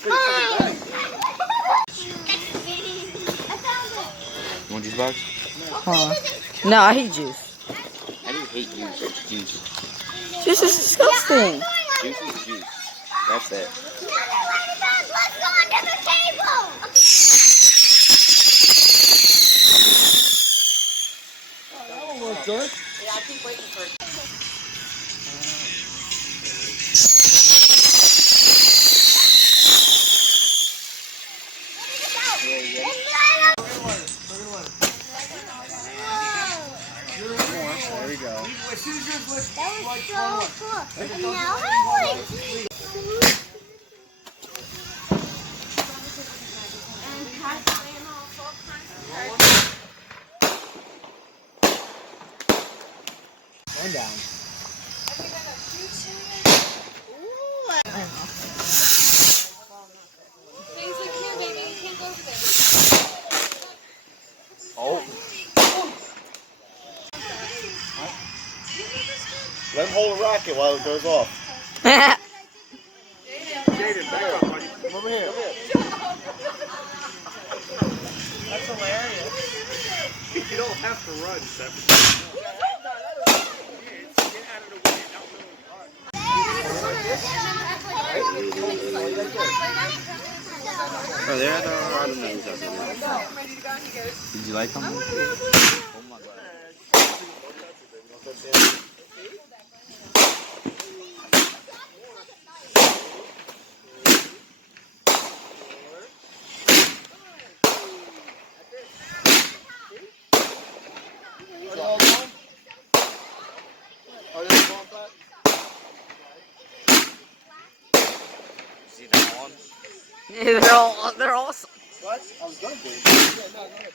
Want juice box? Huh? No, I hate juice. I do hate juice. It's juice. Juice is disgusting. Juice is juice. That's it. Let's go under the table! That one looks good. Yeah, I keep waiting for it. There we go. That was so cool. And now I want to And down. Oh. Let him hold a racket while it goes off. Jaden, back up, buddy. Come over here. That's hilarious. You don't have to run, Stephen. Get out of the way. Oh, they're at the Robin Nose out there. Did you like them? Oh my god. See that one? They're awesome. What? I was going to do it. Yeah, no, go ahead.